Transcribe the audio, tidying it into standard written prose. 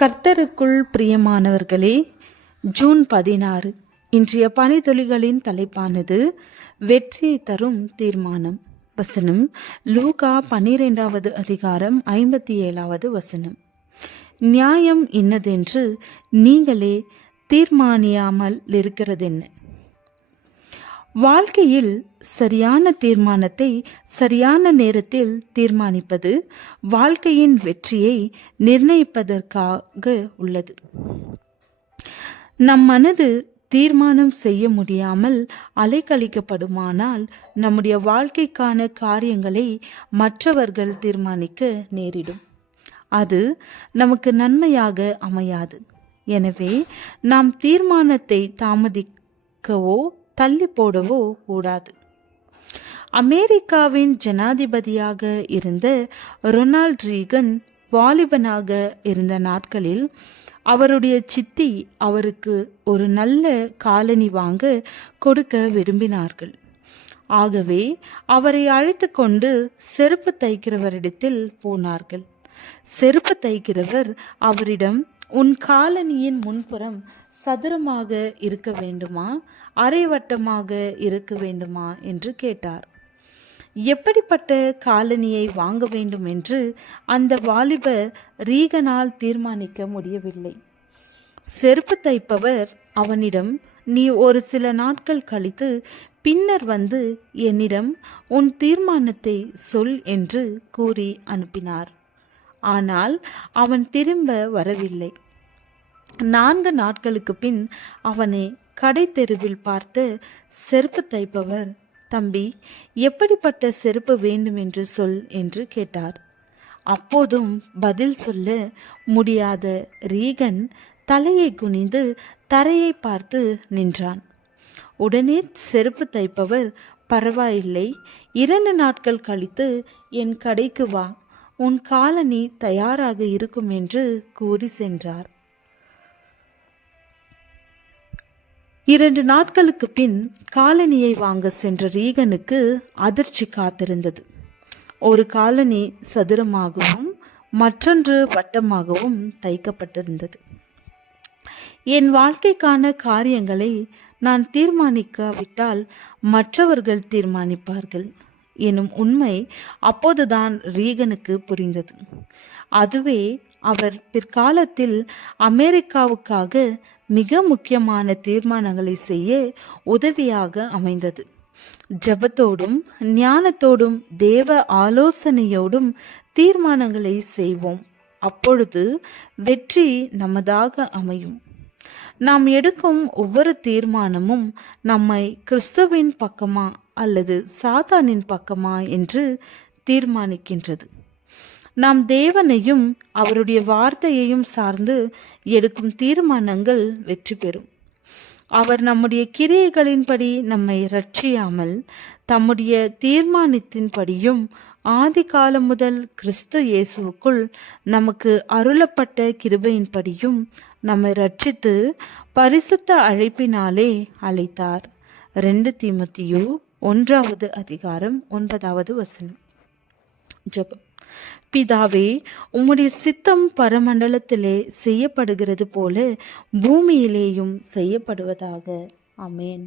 கர்த்தருக்குள் பிரியமானவர்களே, ஜூன் 16 இன்றைய பனித்துளிகளின் தலைப்பானது வெற்றியை தரும் தீர்மானம். வசனம் லூகா 12வது அதிகாரம் 57வது வசனம். நியாயம் இன்னதென்று நீங்களே தீர்மானியாமல் இருக்கிறதென்ன? வாழ்க்கையில் சரியான தீர்மானத்தை சரியான நேரத்தில் தீர்மானிப்பது வாழ்க்கையின் வெற்றியை நிர்ணயிப்பதற்காக உள்ளது. நம் மனது தீர்மானம் செய்ய முடியாமல் அலைக்கழிக்கப்படுமானால் நம்முடைய வாழ்க்கைக்கான காரியங்களை மற்றவர்கள் தீர்மானிக்க நேரிடும். அது நமக்கு நன்மையாக அமையாது. எனவே நாம் தீர்மானத்தை தாமதிக்கவோ தள்ளி போடவோ கூடாது. அமெரிக்காவின் ஜனாதிபதியாக இருந்த ரொனால்ட் ரீகன் வாலிபனாக இருந்த நாட்களில் அவருடைய சித்தி அவருக்கு ஒரு நல்ல காலணி வாங்க கொடுக்க விரும்பினார்கள். ஆகவே அவரை அழைத்து கொண்டு செருப்பு தைக்கிறவரிடத்தில் போனார்கள். செருப்பு தைக்கிறவர் அவரிடம், உன் காலணியின் முன்புறம் சதுரமாக இருக்க வேண்டுமா, அரைவட்டமாக இருக்க வேண்டுமா என்று கேட்டார். எப்படிப்பட்ட காலணியை வாங்க வேண்டும் என்று அந்த வாலிபர் ரீகனால் தீர்மானிக்க முடியவில்லை. செருப்பு தைப்பவர் அவனிடம், நீ ஒரு சில நாட்கள் கழித்து பின்னர் வந்து என்னிடம் உன் தீர்மானத்தை சொல் என்று கூறி அனுப்பினார். ஆனால் அவன் திரும்ப வரவில்லை. 4 நாட்களுக்கு பின் அவனை கடை தெருவில் பார்த்து செருப்பு தைப்பவர், தம்பி, எப்படிப்பட்ட செருப்பு வேண்டும் என்று சொல் என்று கேட்டார். அப்போதும் பதில் சொல்ல முடியாத ரீகன் தலையை குனிந்து தரையை பார்த்து நின்றான். உடனே செருப்பு தைப்பவர், பரவாயில்லை, 2 நாட்கள் கழித்து என் கடைக்கு வா, உன் காலணி தயாராக இருக்கும் என்று கூறி சென்றார். 2 நாட்களுக்கு பின் காலணியை வாங்க சென்ற ரீகனுக்கு அதிர்ச்சி காத்திருந்தது. ஒரு காலணி சதுரமாகவும் மற்றொன்று வட்டமாகவும் தைக்கப்பட்டிருந்தது. என் வாழ்க்கைக்கான காரியங்களை நான் தீர்மானிக்காவிட்டால் மற்றவர்கள் தீர்மானிப்பார்கள் எனும் உண்மை அப்போதுதான் ரீகனுக்கு புரிந்தது. அதுவே அவர் பிற்காலத்தில் அமெரிக்காவுக்காக மிக முக்கியமான தீர்மானங்களை செய்ய உதவியாக அமைந்தது. ஜெபத்தோடும் ஞானத்தோடும் தேவ ஆலோசனையோடும் தீர்மானங்களை செய்வோம். அப்பொழுது வெற்றி நமதாக அமையும். நாம் எடுக்கும் ஒவ்வொரு தீர்மானமும் நம்மை கிறிஸ்துவின் பக்கமா அல்லது சாத்தானின் பக்கமா என்று தீர்மானிக்கின்றது. நாம் தேவனையும் அவருடைய வார்த்தையையும் சார்ந்து எடுக்கும் தீர்மானங்கள் வெற்றி பெறும். அவர் நம்முடைய கிரியைகளின்படி நம்மை ரட்சியாமல் தம்முடைய தீர்மானத்தின்படியும் ஆதி காலம் முதல் கிறிஸ்து இயேசுவுக்குள் நமக்கு அருளப்பட்ட கிருபையின்படியும் நம்மை ரட்சித்து பரிசுத்த அழைப்பினாலே அழைத்தார். 2 தீமோத்தேயு 1வது அதிகாரம் 9வது வசனம். ஜெபம். பிதாவே, உம்முடைய சித்தம் பரமண்டலத்திலே செய்யப்படுகிறது போல பூமியிலேயும் செய்யப்படுவதாக. ஆமென்.